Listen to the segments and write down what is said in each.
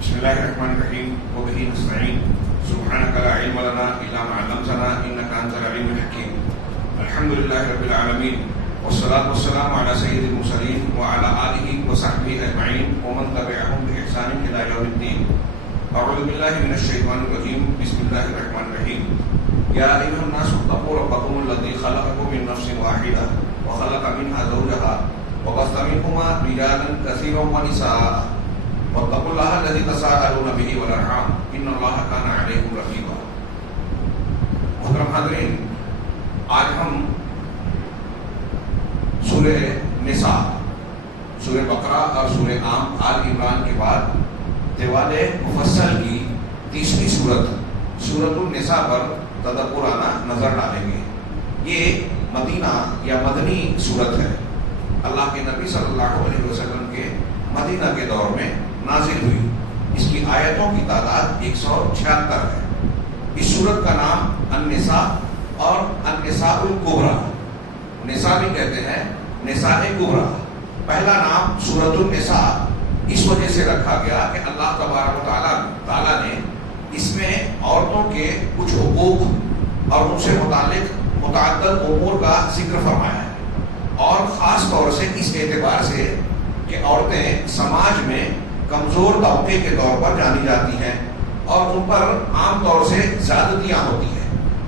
بسم الله الرحمن الرحيم وبه نستعين سبحانك لا علم لنا إلا ما علمتنا إنك أنت العليم الحكيم. الحمد لله رب العالمين والصلاة والسلام على سيد المرسلين وعلى آله وصحبه أجمعين ومن تبعهم بإحسان إلى يوم الدين. أعوذ بالله من الشيطان الرجيم. بسم الله الرحمن الرحيم. يا أيها الناس اتقوا ربكم الذي خلقكم من نفس واحدة وخلق منها زوجها وبث منهما رجالا كثيرا ونساء واتقوا الله الذي تساءلون به والارحام ان اللہ کان علیکم رقیبا. محترم حاضرین، آج ہم سورہ نساء، سورہ بقرہ اور سورہ آل عمران کے بعد طوال مفصل کی تیسری سورۃ النساء پر تدبرانہ نظر ڈالیں گے. یہ مدینہ یا مدنی سورت ہے. اللہ کے نبی صلی اللہ علیہ وسلم کے مدینہ کے دور میں نازل ہوئی. اس کی آیتوں کی تعداد 176 ہے. اس سورت کا نام النساء اور النساء الکبریٰ، نساء بھی کہتے ہیں، نساء کبریٰ. پہلا نام سورۃ النساء اس وجہ سے رکھا گیا کہ اللہ تبارک و تعالیٰ نے اس میں عورتوں کے کچھ حقوق اور ان سے متعلق متعدد امور کا ذکر فرمایا ہے، اور خاص طور سے اس اعتبار سے کہ عورتیں سماج میں کمزور طبقے کے طور پر جانی جاتی ہیں اور ان پر عام طور سے زیادتیاں ہوتی ہیں.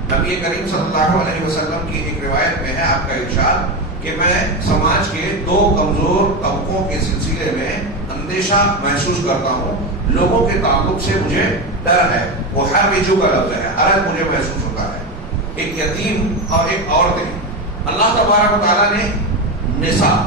نبی کریم صلی اللہ علیہ وسلم کی ایک روایت میں ہے آپ کا ارشاد کہ میں سماج کے دو کمزور طبقوں کے سلسلے میں اندیشہ محسوس کرتا ہوں. لوگوں کے تعلق سے مجھے ڈر ہے. وہ حرج کا لفظ ہے، حرج مجھے محسوس ہوتا ہے. ایک یتیم اور ایک عورتیں. اللہ تبارک و تعالیٰ نے نساء،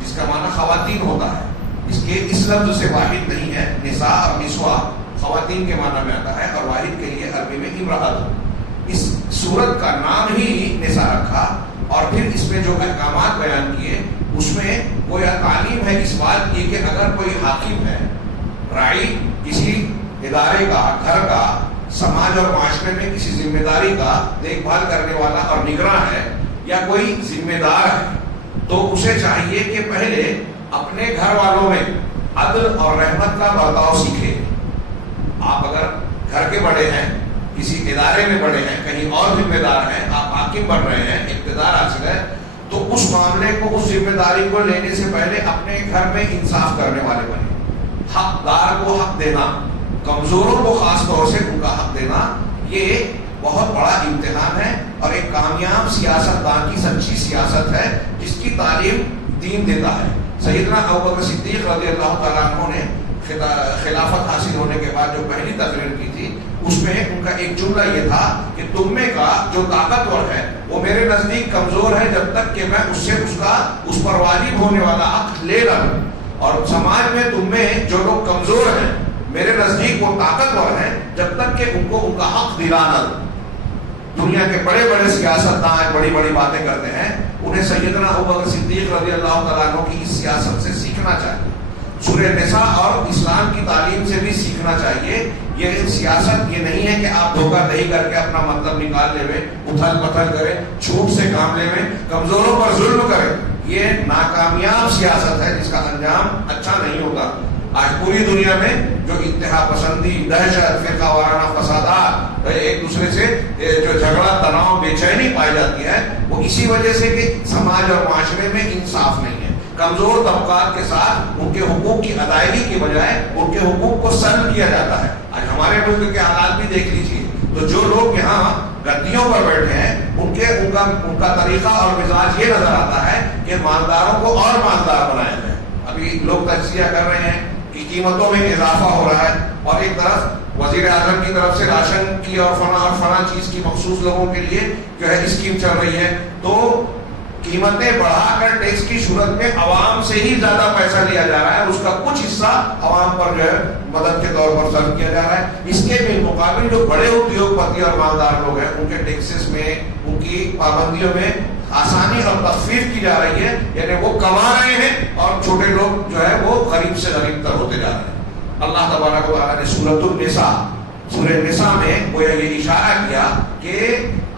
جس کا معنی خواتین ہوتا ہے، اس کے اس لفظ سے واحد نہیں ہے. نساء اور نسواء خواتین کے معنی میں آتا ہے، اور واحد کے لیے عربی میں امرأت. اس سورت کا نام ہی نساء رکھا، اور پھر اس میں جو احکامات بیان کیے اس میں وہ یہ تعلیم ہے اس بات کی کہ اگر کوئی حاکم ہے، راعی، کسی ادارے کا، گھر کا، سماج اور معاشرے میں کسی ذمہ داری کا دیکھ بھال کرنے والا اور نگراں ہے، یا کوئی ذمہ دار ہے، تو اسے چاہیے کہ پہلے اپنے گھر والوں میں عدل اور رحمت کا برتاؤ سیکھے. آپ اگر گھر کے بڑے ہیں، کسی ادارے میں بڑے ہیں، کہیں اور ذمہ دار ہیں، آپ حاکم بن رہے ہیں، اقتدار حاصل ہے، تو اس معاملے کو، اس ذمہ داری کو لینے سے پہلے اپنے گھر میں انصاف کرنے والے بنے. حقدار کو حق دینا، کمزوروں کو خاص طور سے ان کا حق دینا، یہ بہت بڑا امتحان ہے اور ایک کامیاب سیاستدان کی سچی سیاست ہے جس کی تعلیم دین دیتا ہے. سیدنا ابوبکر صدیق رضی اللہ تعالیٰ عنہ نے خلافت حاصل ہونے کے بعد جو پہلی تقریر کی تھی، اس میں ان کا ایک جملہ یہ تھا کہ تم میں کا جو طاقتور ہے وہ میرے نزدیک کمزور ہے جب تک کہ میں اس سے اس پر واجب ہونے والا حق لے رہا ہوں، اور سماج میں تم میں جو لوگ کمزور ہیں میرے نزدیک وہ طاقتور ہیں جب تک کہ ان کو ان کا حق دلانا دو. دنیا کے بڑے بڑے سیاستدان بڑی بڑی باتیں کرتے ہیں، انہیں سیدنا ابوبکر صدیق رضی اللہ تعالیٰ عنہ کی اس سیاست سے سیکھنا چاہیے. سورہ نساء اور اسلام کی تعلیم سے بھی سیکھنا چاہیے. یہ سیاست یہ نہیں ہے کہ آپ دھوکہ دہی کر کے اپنا مطلب نکال لے ہوئے، اتھل پتھل کریں، جھوٹ سے کام لے ہوئے، کمزوروں پر ظلم کریں. یہ ناکامیاب سیاست ہے جس کا انجام اچھا نہیں ہوتا. آج پوری دنیا میں جو انتہا پسندی، دہشت، فرقہ وارانہ فسادات، ایک دوسرے سے جو جھگڑا، تناؤ، بے چینی پائی جاتی ہے، وہ اسی وجہ سے کہ سماج اور معاشرے میں انصاف نہیں ہے. کمزور طبقات کے ساتھ ان کے حقوق کی ادائیگی کی بجائے ان کے حقوق کو سلب کیا جاتا ہے. آج ہمارے ملک کے حالات بھی دیکھ لیجیے. تو جو لوگ یہاں گدیوں پر بیٹھے ہیں ان کا طریقہ اور مزاج یہ نظر آتا ہے کہ مالداروں کو اور مالدار بنایا جائے. ابھی لوگ تجزیہ کر رہے ہیں کہ قیمتوں میں اضافہ ہو رہا ہے، اور ایک طرف وزیر اعظم کی طرف سے راشن کی اور فلاں چیز کی مخصوص لوگوں کے لیے جو ہے اسکیم چل رہی ہے، تو قیمتیں بڑھا کر ٹیکس کی صورت میں عوام سے ہی زیادہ پیسہ لیا جا رہا ہے. اس کا کچھ حصہ عوام پر جو ہے مدد کے طور پر صرف کیا جا رہا ہے. اس کے بالمقابل جو بڑے ادیوگ پتی اور مالدار لوگ ہیں ان کے ٹیکسز میں، ان کی پابندیوں میں آسانی اور تخفیف کی جا رہی ہے. یعنی وہ کما رہے ہیں اور چھوٹے لوگ جو ہے وہ غریب سے غریب تر ہوتے جا رہے ہیں. اللہ تبارک و تعالیٰ نے سورہ نساء میں وہ یہ اشارہ کیا کہ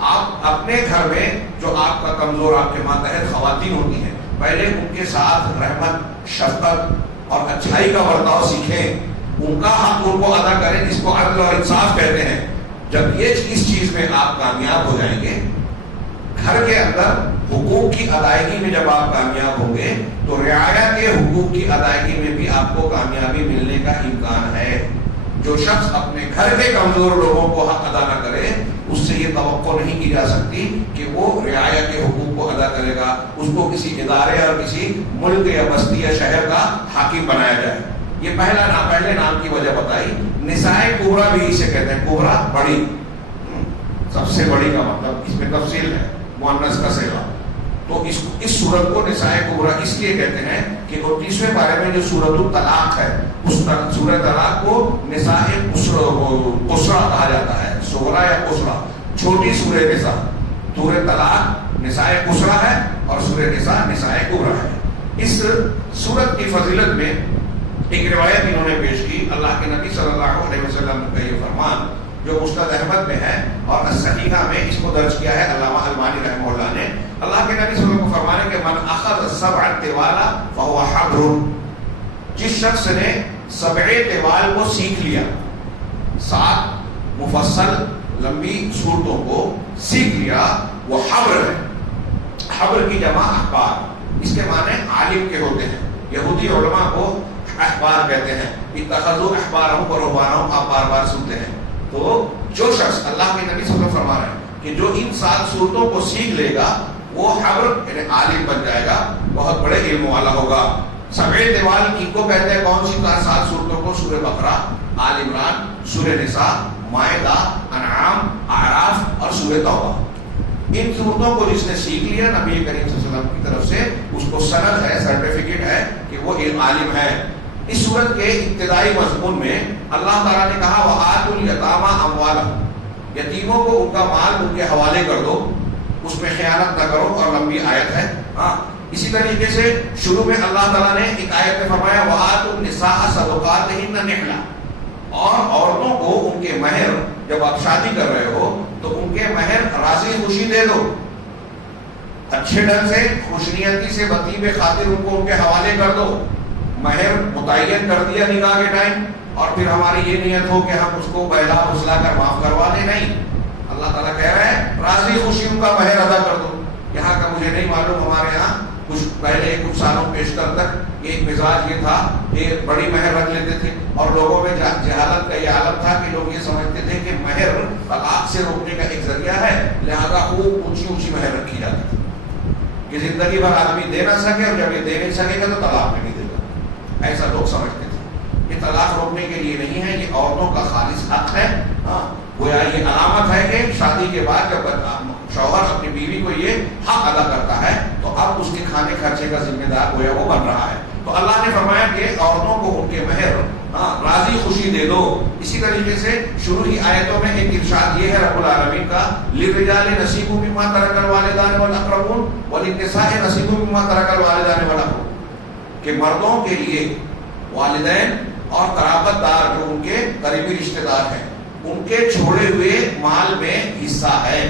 آپ اپنے گھر میں جو آپ کا کمزور، آپ کے ماتحت خواتین ہوتی ہیں، پہلے ان کے ساتھ رحمت، شفقت اور اچھائی کا برتاؤ سیکھیں. ان کا حق ان کو ادا کریں، جس کو عدل اور انصاف کہتے ہیں. جب اس چیز میں آپ کامیاب ہو جائیں گے، گھر کے اندر حقوق کی ادائیگی میں جب آپ کامیاب ہوں گے تو رعایا کے حقوق کی ادائیگی میں بھی آپ کو کامیابی ملنے کا امکان ہے. جو شخص اپنے گھر کے کمزور لوگوں کو حق ادا نہ کرے، اس سے یہ توقع نہیں کی جا سکتی کہ وہ رعایا کے حقوق کو ادا کرے گا، اس کو کسی ادارے اور کسی ملک یا بستی یا شہر کا حاکم بنایا جائے. یہ پہلے نام کی وجہ بتائی. نسائے کبریٰ بھی اسے کہتے ہیں. کبریٰ بڑی، سب سے بڑی کا مطلب اس میں تفصیل ہے، مؤنث کا صیغہ. تو اس سورت کو نسائے کبریٰ اس لیے کہتے ہیں کہ 29ویں پارے میں جو سورۃ الطلاق ہے، اس سورۃ طلاق کو نسائے قصرا کہا جاتا ہے. صغریٰ یا قصرا، چھوٹی سورہ نساء. سورۃ طلاق نسائے قصرا ہے اور سورہ نساء نسائے کبریٰ ہے. اس سورت کی فضیلت میں ایک روایت انہوں نے پیش کی. اللہ کے نبی صلی اللہ علیہ وسلم کا یہ فرمان جو مسند احمد میں ہے اور الصحیحہ میں اس کو درج کیا ہے علامہ البانی رحمہ اللہ نے. اللہ کے نبی صلی اللہ علیہ وسلم کو فرمانے کہ من اخذ السبع الطوال فهو حبر. جس شخص نے 7 طوال کو سیکھ لیا، 7 مفصل لمبی صورتوں کو سیکھ لیا، وہ حبر ہے. حبر کی جمع احبار. اس کے معنی عالم کے ہوتے ہیں. یہودی علماء کو احبار کہتے ہیں. اتخذوا احبارهم ورهبانهم آپ بار بار سنتے ہیں. تو جو شخص، اللہ کے نبی صلی اللہ علیہ وسلم فرما رہے ہیں کہ جو ان 7 صورتوں کو سیکھ لے گا وہ حبر یعنی عالم بن جائے گا، بہت بڑے علم والا ہوگا. 7 طوال ان کو کہتے ہیں کون سی 7 صورتوں کو؟ سورہ بقرہ، آل عمران، سورہ نساء، مائدہ، انعام، اعراف اور سورہ توبہ. ان صورتوں کو جس نے سیکھ لیا نبی کریم صلی اللہ علیہ وسلم کی طرف سے اس کو سند ہے، سرٹیفکیٹ ہے کہ وہ علم عالم ہے. اس صورت کے ابتدائی مضمون میں اللہ تعالیٰ نے کہا وَآتُوا الْيَتَامَىٰ أَمْوَالَهُمْ، یتیموں کو ان کا مال ان کے حوالے کر دو، اس میں خیانت نہ کرو. اور لمبی آیت ہے. اسی طریقے سے شروع میں اللہ تعالیٰ نے ایک آیت میں فرمایا وَآتُوا النِّسَاءَ صَدُقَاتِهِنَّ نِحْلَةً، اور عورتوں کو ان کے مہر، جب آپ شادی کر رہے ہو تو ان کے مہر راضی خوشی دے دو، اچھے ڈھنگ سے، خوشنیتی سے، بطیب خاطر ان کو ان کے حوالے کر دو. مہر متعین کر دیا نکاح کے ٹائم، اور پھر ہماری یہ نیت ہو کہ ہم اس کو بہلا پھسلا کر معاف کروا دیں. نہیں، اللہ تعالیٰ کہہ رہے ہیں راضی خوشی ان کا مہر ادا کر دو. یہاں کا مجھے نہیں معلوم، ہمارے یہاں کچھ سالوں پیشتر تک ایک مزاج یہ تھا کہ بڑی مہر رکھ لیتے تھے، اور لوگوں میں جہالت کا یہ عالم تھا کہ لوگ یہ سمجھتے تھے کہ مہر طلاق سے روکنے کا ایک ذریعہ ہے، لہذا خوب اونچی مہر رکھی جاتی تھی کہ زندگی بھر آدمی دے نہ سکے، اور جب یہ دے نہیں سکے گا تو طلاق نہیں دے گا. ایسا لوگ سمجھتے تھے. یہ طلاق روکنے کے لیے نہیں ہے، یہ عورتوں کا خالص حق ہے. گویا یہ علامت ہے کہ شادی کے بعد جب شوہر اپنی بیوی کو یہ حق ادا کرتا ہے تو اب اس کے کھانے خرچے کا ذمہ دار گویا وہ بن رہا ہے. تو اللہ نے فرمایا کہ عورتوں کو ان کے مہر راضی خوشی دے دو. اسی طریقے سے شروع کی آیتوں میں ایک ارشاد یہ ہے رب العالمین کا لِلرِّجَالِ نَصِیبٌ مِّمَّا تَرَكَ الْوَالِدَانِ وَالْأَقْرَبُونَ وَلِلنِّسَاءِ نَصِیبٌ مِّمَّا تَرَكَ الْوَالِدَانِ وَالْأَقْرَبُونَ، کہ مردوں کے لیے والدین اور قرابت دار جو ان کے قریبی رشتہ دار ہیں ان کے چھوڑے ہوئے مال میں حصہ ہے.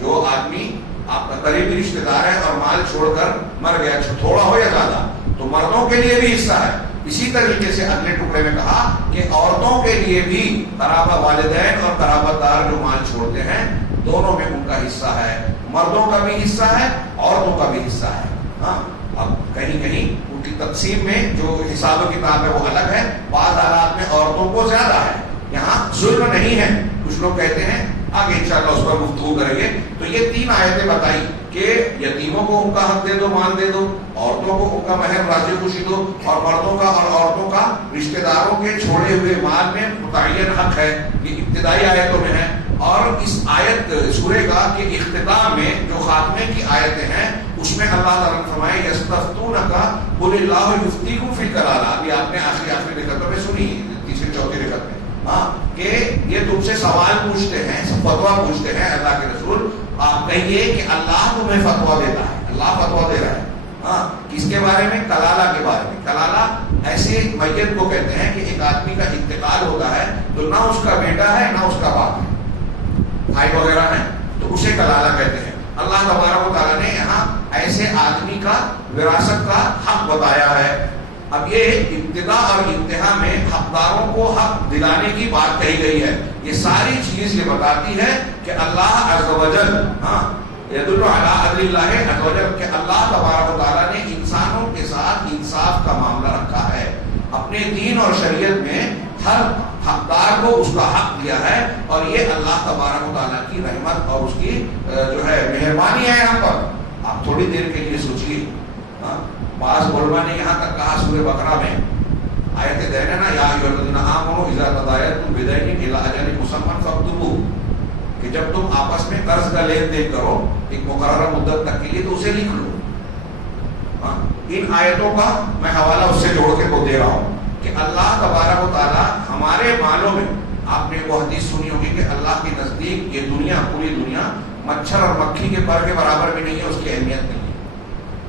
جو آدمی آپ کا قریبی رشتہ دار ہے اور مال چھوڑ کر مر گیا، تھوڑا ہو یا زیادہ، تو مردوں کے لیے بھی حصہ ہے. اسی طریقے سے اگلے ٹکڑے میں کہا کہ عورتوں کے لیے بھی قرابت، والدین اور قرابت دار جو مال چھوڑتے ہیں دونوں میں ان کا حصہ ہے. مردوں کا بھی حصہ ہے، عورتوں کا بھی حصہ ہے. اب کہیں ان کی تقسیم میں جو حساب و کتاب ہے وہ الگ ہے. بعض حالات میں عورتوں کو زیادہ ہے. یہاں ظلم نہیں ہے. کچھ لوگ کہتے ہیں، آگے انشاءاللہ اس پر گفتگو کریں گے. تو یہ 3 آیتیں بتائی کہ یتیموں کو ان کا حق دے دو، مال دے دو، عورتوں کو ان کا مہر راضی خوشی دو، اور مردوں کا اور عورتوں کا رشتہ داروں کے چھوڑے ہوئے مال میں متعین حق ہے. یہ ابتدائی آیتوں میں ہے. اور اس آیت سورہ کا کے اختتام میں جو خاتمے کی آیتیں ہیں اس میں اللہ تعالیٰ نے فرمایا یستفتونک قل اللہ یفتیکم فی الکلالہ. ابھی آپ نے آخری رکعتوں میں سنی، تیسری چوتھی رکعت میں، کہ یہ تم سے سوال پوچھتے ہیں، فتویٰ پوچھتے ہیں اللہ کے رسول. آپ کہیے کہ اللہ تمہیں فتویٰ دیتا ہے، اللہ فتویٰ دے رہا ہے. کس کے بارے میں؟ کلالہ کے بارے میں. کلالہ ایسے میت کو کہتے ہیں کہ ایک آدمی کا انتقال ہوتا ہے تو نہ اس کا بیٹا ہے نہ اس کا باپ ہے، بھائی وغیرہ ہیں، تو اسے کلالہ کہتے ہیں. اللہ تبارک و تعالیٰ نے یہاں ایسے آدمی کا وراثت کا حق بتایا ہے. اب یہ ابتدا اور انتہا میں حقداروں کو حق دلانے کی بات کہی گئی ہے. یہ ساری چیز یہ بتاتی ہے کہ اللہ عز و جل یدل علی عدل اللہ عز و جل کہ اللہ تبارک و تعالیٰ نے انسانوں کے ساتھ انصاف کا معاملہ رکھا ہے. اپنے دین اور شریعت میں ہر حقدار کو اس کا حق دیا ہے اور یہ اللہ تبارک و تعالیٰ کی رحمت اور اس کی جو ہے مہربانی ہے یہاں پر. آپ تھوڑی دیر کے لیے سوچیے. بعض علماء نے یہاں تک کہا سورہ بقرہ میں آیت دینا نا یا ایھا الذین آمنوا اذا تداینتم بدین الی اجل مسمى فاکتبوہ کہ جب تم آپس میں قرض کا لین دین کرو ایک مقررہ مدت تک کے لیے تو اسے لکھ لو. ان آیتوں کا میں حوالہ اس سے جوڑ کے کو دے رہا ہوں کہ اللہ تبارک و تعالیٰ ہمارے مالوں میں آپ نے وہ حدیث سنی ہوگی کہ اللہ کے نزدیک یہ دنیا پوری دنیا مچھر اور مکھی کے پر کے برابر بھی نہیں ہے. اس کی اہمیت نہیں ہے.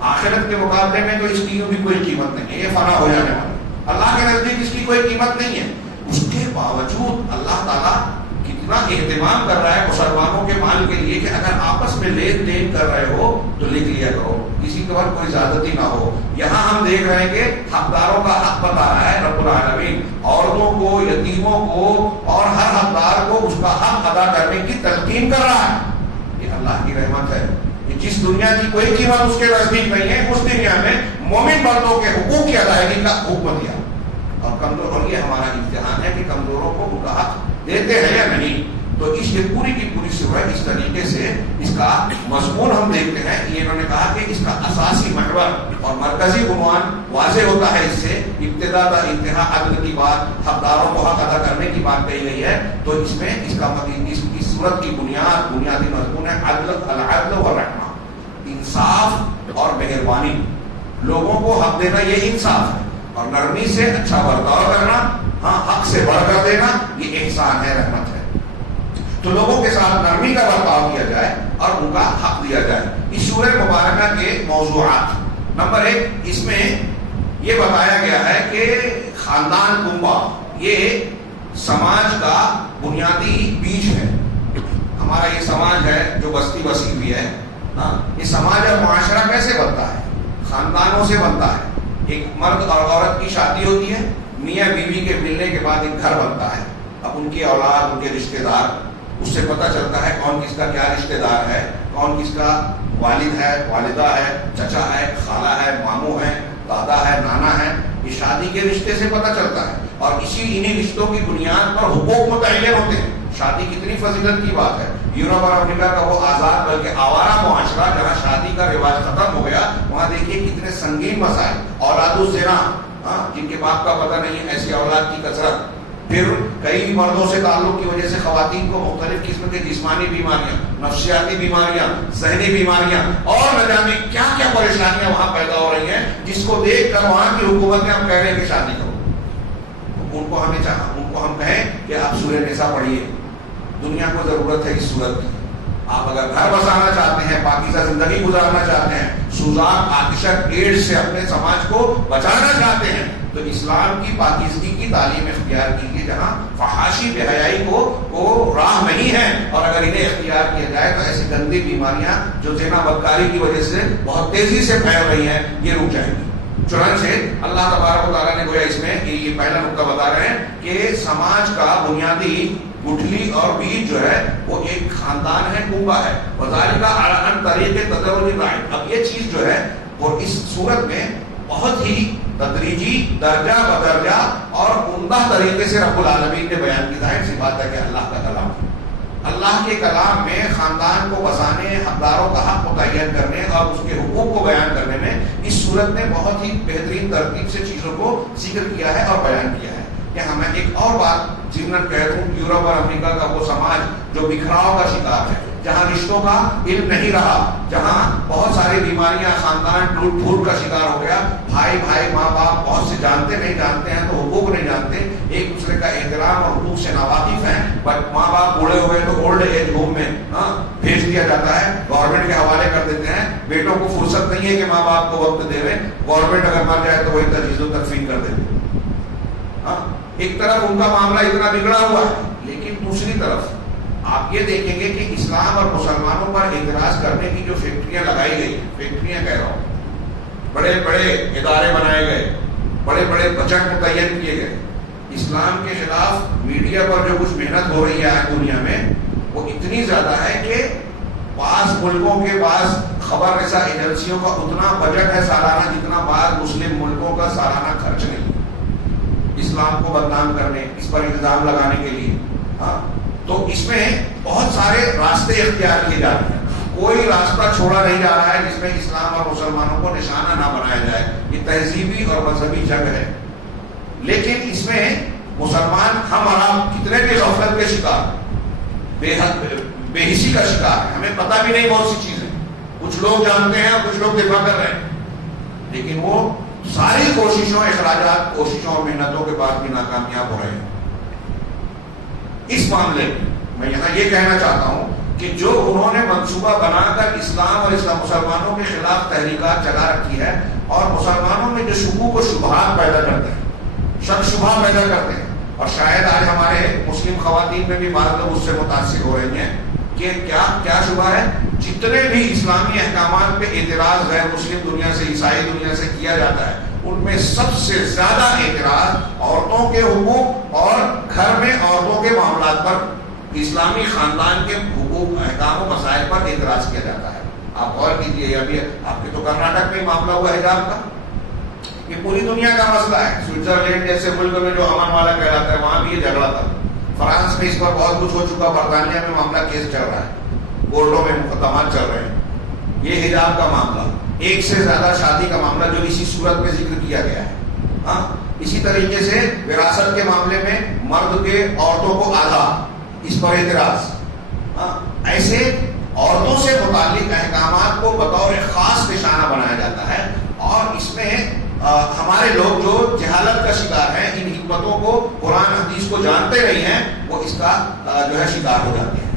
آخرت کے مقابلے میں تو اس کی بھی کوئی قیمت نہیں ہے. یہ فنا ہو جانے والا. اللہ کے نزدیک اس کی کوئی قیمت نہیں ہے. اس کے باوجود اللہ تعالیٰ کتنا اہتمام کر رہا ہے مسلمانوں کے مال کے لیے کہ اگر آپس میں لین دین کر رہے ہو تو لکھ لیا کرو, کسی کے بعد کوئی زیادتی نہ ہو. یہاں ہم دیکھ رہے ہیں کہ حقداروں کا حق بتا رہا ہے رب العالمین. عورتوں کو, یتیموں کو اور ہر حقدار کو اس کا حق ادا کرنے کی تلقین کر رہا ہے. یہ اللہ کی رحمت ہے. جس دنیا کی کوئی قیمت اس کے نزدیک نہیں ہے اس دنیا میں مومن بندوں کے حقوق کی ادائیگی کا حکم دیا. اور کمزور, اور یہ ہمارا امتحان ہے کہ کمزوروں کو ان کا حق دیتے ہیں یا نہیں. تو اس لیے پوری کی پوری سورہ اس طریقے سے اس کا مضمون ہم دیکھتے ہیں. یہ انہوں نے کہا کہ اس کا اساسی محور اور مرکزی عنوان واضح ہوتا ہے. اس سے ابتدا تا انتہا عدل کی بات, حقداروں کو حق ادا کرنے کی بات کہی گئی ہے. تو اس میں اس کا اس صورت کی بنیادی مضمون ہے العدل والرحمہ, انصاف اور مہربانی. لوگوں کو حق دینا یہ انصاف ہے, اور نرمی سے اچھا برتاؤ کرنا, حق سے بڑھ کر دینا یہ احسان ہے, رحمت ہے. تو لوگوں کے ساتھ نرمی کا برتاؤ کیا جائے اور ان کا حق دیا جائے. اس سورہ مبارکہ کے موضوعات, نمبر 1 اس میں یہ بتایا گیا ہے کہ خاندان کنبہ یہ سماج کا بنیادی بیج ہے. ہمارا یہ سماج ہے جو بستی بسی ہوئی ہے, یہ سماج اور معاشرہ کیسے بنتا ہے؟ خاندانوں سے بنتا ہے. ایک مرد اور عورت کی شادی ہوتی ہے, میاں بیوی کے ملنے کے بعد ایک گھر بنتا ہے. اب ان کی اولاد, ان کے رشتہ دار, اس سے پتہ چلتا ہے کون کس کا کیا رشتہ دار ہے, کون کس کا والد ہے, والدہ ہے, چچا ہے, خالہ ہے, ماموں ہے, دادا ہے, نانا ہے. یہ شادی کے رشتے سے پتہ چلتا ہے, اور انہی رشتوں کی بنیاد پر حقوق متعین ہوتے ہیں. شادی کتنی فضیلت کی بات ہے. یورپ اور امریکہ کا وہ آزاد بلکہ آوارہ معاشرہ جہاں شادی کا رواج ختم ہو گیا, وہاں دیکھیے کتنے سنگین مسائل. اولاد الزنا, جن کے باپ کا پتہ نہیں, ایسی اولاد کی کثرت. پھر کئی مردوں سے تعلق کی وجہ سے خواتین کو مختلف قسم کے جسمانی بیماریاں, نفسیاتی بیماریاں, ذہنی بیماریاں اور نہ جانے کیا کیا پریشانیاں وہاں پیدا ہو رہی ہیں, جس کو دیکھ کر وہاں کی حکومت نے ہم کہہ رہے ہیں کہ شادی کرو. ان کو ہم کہیں کہ آپ سورہ نساء پڑھیے. دنیا کو ضرورت ہے اس صورت کی. آپ اگر گھر بسانا چاہتے ہیں, پاکیزہ زندگی گزارنا چاہتے ہیں, سوزان آتشک ایڈز سے اپنے سماج کو بچانا چاہتے ہیں, تو اسلام کی پاکیزگی کی تعلیم اختیار کیجیے جہاں فحاشی بے حیائی کو راہ نہیں ہے. اور اگر انہیں اختیار کیا جائے تو ایسی گندی بیماریاں جو زنا بدکاری کی وجہ سے بہت تیزی سے پھیل رہی ہیں یہ رک جائیں گی. چنانچہ اللہ تبارک و تعالیٰ نے گویا اس میں یہ پہلا نقطہ بتا رہے ہیں کہ سماج کا بنیادی گٹھلی اور بیج جو ہے وہ ایک خاندان ہے, کنبہ ہے. وذالک علی طریق تدرج الرحم. اب یہ چیز جو ہے وہ اس صورت میں بہت ہی تدریجی, درجہ بدرجہ اور عمدہ طریقے سے رب العالمین نے بیان کی. ظاہر سی بات ہے کہ اللہ کا کلام, اللہ کے کلام میں خاندان کو بسانے, حقداروں کا حق متعین کرنے اور اس کے حقوق کو بیان کرنے میں اس صورت نے بہت ہی بہترین ترتیب سے چیزوں کو ذکر کیا ہے اور بیان کیا ہے. یہاں میں ایک اور بات ضمن کہہ دوں, یورپ اور امریکہ کا وہ سماج جو بکھراؤ کا شکار ہے, جہاں رشتوں کا علم نہیں رہا, جہاں بہت ساری بیماریاں, خاندان ٹوٹ پھوٹ کا شکار ہو گیا, بھائی ماں باپ بہت سے جانتے نہیں جانتے ہیں تو حقوق نہیں جانتے, ایک دوسرے کا احترام اور حقوق سے ناواقف ہیں. بٹ ماں باپ بوڑھے ہوئے تو اولڈ ایج ہوم میں بھیج دیا جاتا ہے, گورنمنٹ کے حوالے کر دیتے ہیں. بیٹوں کو فرصت نہیں ہے کہ ماں باپ کو وقت دے رہے, گورنمنٹ اگر مر جائے تو وہی تجویز و تکفین کر دیتے. ایک طرف ان کا معاملہ اتنا بگڑا ہوا ہے, لیکن دوسری طرف آپ یہ دیکھیں گے کہ اسلام اور مسلمانوں پر اعتراض کرنے کی جو فیکٹریاں لگائی گئی, فیکٹریاں کہہ رہا ہوں, بڑے بڑے ادارے بنائے گئے, بڑے بڑے بجٹ متعین کیے گئے. اسلام کے خلاف میڈیا پر جو کچھ محنت ہو رہی ہے آج دنیا میں وہ اتنی زیادہ ہے کہ بعض ملکوں کے بعض خبر رساں ایجنسیوں کا اتنا بجٹ ہے سالانہ جتنا بعض مسلم ملکوں کا سالانہ خرچ نہیں اسلام کو بدنام کرنے, اس پر الزام لگانے کے لیے. ہاں تو اس میں بہت سارے راستے اختیار کیے جا رہے ہیں. کوئی راستہ چھوڑا نہیں جا رہا ہے جس میں اسلام اور مسلمانوں کو نشانہ نہ بنایا جائے. یہ تہذیبی اور مذہبی جنگ ہے. لیکن اس میں مسلمان ہم اور آپ کتنے بھی غفلت کے شکار, بے حسی کا شکار ہے. ہمیں پتہ بھی نہیں بہت سی چیزیں. کچھ لوگ جانتے ہیں اور کچھ لوگ دفاع کر رہے ہیں, لیکن وہ ساری کوششوں, اخراجات, کوششوں اور محنتوں کے بعد بھی ناکامیاب ہو رہے ہیں. اس معاملے میں یہاں یہ کہنا چاہتا ہوں کہ جو انہوں نے منصوبہ بنا کر اسلام اور اسلام مسلمانوں کے خلاف تحریکات چلا رکھی ہے اور مسلمانوں میں جو شکوک و شبہات پیدا کرتے ہیں, شک شبہ پیدا کرتے ہیں, اور شاید آج ہمارے مسلم خواتین میں بھی بعض لوگ اس سے متاثر ہو رہی ہیں کہ کیا شبہ ہے. جتنے بھی اسلامی احکامات پہ اعتراض غیر مسلم دنیا سے, عیسائی دنیا سے کیا جاتا ہے, ان میں سب سے زیادہ اعتراض عورتوں کے حقوق اور گھر میں عورتوں کے معاملات پر, اسلامی خاندان کے حقوق, احکام و مسائل پر اعتراض کیا جاتا ہے. آپ غور کیجیے, ابھی آپ کے تو کرناٹک میں معاملہ ہوا حجاب کا, یہ پوری دنیا کا مسئلہ ہے. سوئٹزرلینڈ جیسے ملک میں جو امن والا کہلاتا ہے وہاں بھی یہ جھگڑا تھا. فرانس میں اس پر بہت کچھ ہو چکا, برطانیہ میں معاملہ کیس چل رہا ہے, کورٹوں میں مقدمات چل رہے ہیں. یہ حجاب کا معاملہ, ایک سے زیادہ شادی کا معاملہ جو اسی صورت میں ذکر کیا گیا ہے. ہاں اسی طریقے سے وراثت کے معاملے میں مرد کے عورتوں کو آدھا, اس پر اعتراض. ہاں ایسے عورتوں سے متعلق احکامات کو بطور خاص نشانہ بنایا جاتا ہے, اور اس میں ہمارے لوگ جو جہالت کا شکار ہیں, ان حکمتوں کو, قرآن حدیث کو جانتے نہیں ہیں, وہ اس کا جو ہے شکار ہو جاتے ہیں.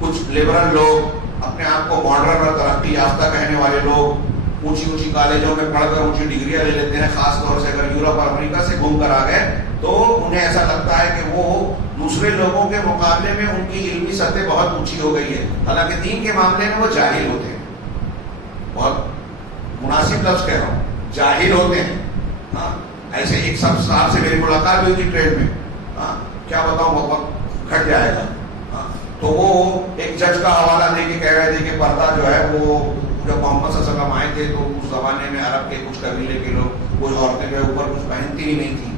کچھ لبرل لوگ, اپنے آپ کو ماڈرن اور ترقی یافتہ کہنے والے لوگ, اونچی اونچی کالجوں میں پڑھ کر اونچی ڈگریاں لے لیتے ہیں. خاص طور سے اگر یورپ اور امریکہ سے گھوم کر آ گئے تو انہیں ایسا لگتا ہے کہ وہ دوسرے لوگوں کے مقابلے میں ان کی علمی سطح بہت اونچی ہو گئی ہے, حالانکہ دین کے معاملے میں وہ جاہل ہوتے ہیں. بہت مناسب لفظ کہہ رہا ہوں, جاہل ہوتے ہیں. ہاں ایسے ایک سب صاحب سے میری ملاقات ہوئی تھی ٹرین میں. ہاں کیا بتاؤں, وقت گھٹ جائے گا. تو وہ ایک جج کا حوالہ دے کے کہہ رہے تھے کہ پردہ جو ہے وہ جب محمد صلی اللہ علیہ وسلم آئے تھے تو اس زمانے میں عرب کے کچھ قبیلے کے لوگ, کچھ عورتیں جو ہے اوپر کچھ پہنتی ہی نہیں تھیں,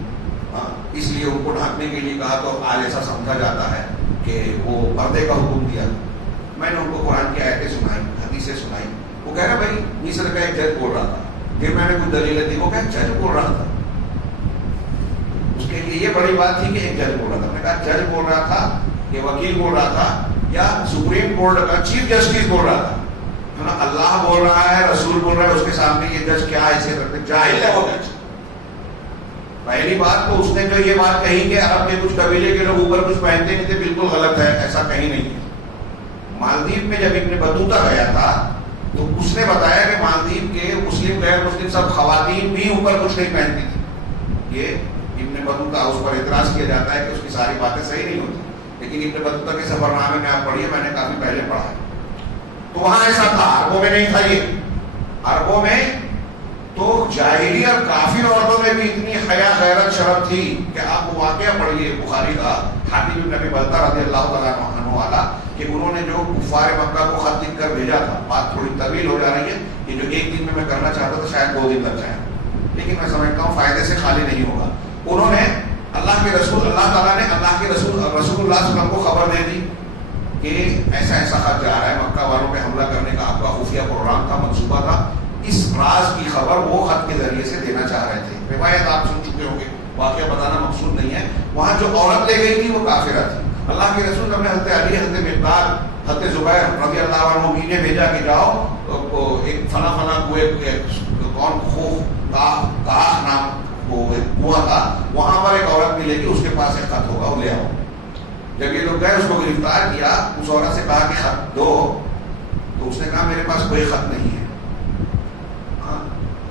اس لیے ان کو ڈھانکنے کے لیے کہا, تو آج ایسا سمجھا جاتا ہے کہ وہ پردے کا حکم دیا. میں نے ان کو قرآن کی آیتیں سنائی, حدیثیں سنائی. وہ کہہ رہے بھائی مصر کا ایک جج بول رہا تھا. پھر میں نے کچھ دلیلیں دی, وہ کہ جج بول رہا تھا. اس کے لیے یہ بڑی بات تھی کہ ایک جج بول رہا تھا. میں نے کہا جج بول رہا تھا, یہ وکیل بول رہا تھا, یا سپریم کورٹ کا چیف جسٹس بول رہا تھا. اللہ بول رہا ہے, رسول بول رہا ہے, اس کے سامنے یہ جج کیا حیثیت رکھتے, جاہل ہے وہ جج. پہلی بات تو اس نے جو یہ بات کہی کہ عرب کے کچھ قبیلے کے لوگ اوپر کچھ پہنتے نہیں تھے, بالکل غلط ہے, ایسا کہیں نہیں ہے. مالدیپ میں جب ابن بطوطہ گیا تھا تو اس نے بتایا کہ مالدیپ کے مسلم غیر مسلم سب خواتین بھی اوپر کچھ نہیں پہنتی تھی. یہ ابن بطوطہ, اس پر اعتراض کیا جاتا ہے کہ اس کی ساری باتیں صحیح نہیں ہوتی, لیکن ابن بطوطہ کے سفر نامے میں آپ پڑھیے, میں نے کافی پہلے پڑھا ہے. تو وہاں ایسا تھا, عربوں میں نہیں تھا. یہ عربوں میں تو جاہلی اور کافر عورتوں میں بھی اتنی حیا غیرت شرم تھی کہ آپ وہ واقعہ پڑھیے بخاری کا, حاتم بن ابی بلتہ رضی اللہ تعالیٰ عنہ والا, کہ انہوں نے جو کفار مکہ کو خط لکھ کر بھیجا تھا. بات تھوڑی طویل ہو جا رہی ہے, یہ جو ایک دن میں کرنا چاہتا تھا شاید 2 دن لگ جائیں, لیکن میں سمجھتا ہوں فائدے سے خالی نہیں ہوگا. انہوں نے اللہ کے رسول, اللہ تعالیٰ نے اللہ کے رسول اللہ صلی اللہ علیہ وسلم کو خبر دے دی کہ ایسا ایسا خط جا رہا ہے, مکہ والوں پہ حملہ کرنے کا آپ کا خفیہ پروگرام تھا, منصوبہ تھا. اس راز کی خبر وہ خط کے ذریعے سے دینا چاہ رہے تھے. روایت آپ سن چکے ہوں گے, واقعہ بتانا مقصود نہیں ہے. وہاں جو عورت لے گئی تھی وہ کافرہ تھی. اللہ کے رسول نے حضرت علی, حضرت مقداد, حضرت زبیر رضی اللہ عنہ نے بھیجا کہ جاؤ ایک فلاں فلاں کوئے, کون خوف کاخ نام وہ کنواں تھا, وہاں پر ایک عورت ملے گی, اس کے پاس ایک خط ہوگا, وہ لے آؤ. جب یہ لوگ گئے, اس کو گرفتار کیا, اس عورت سے کہا کہ خط دو, تو اس نے کہا میرے پاس کوئی خط نہیں ہے.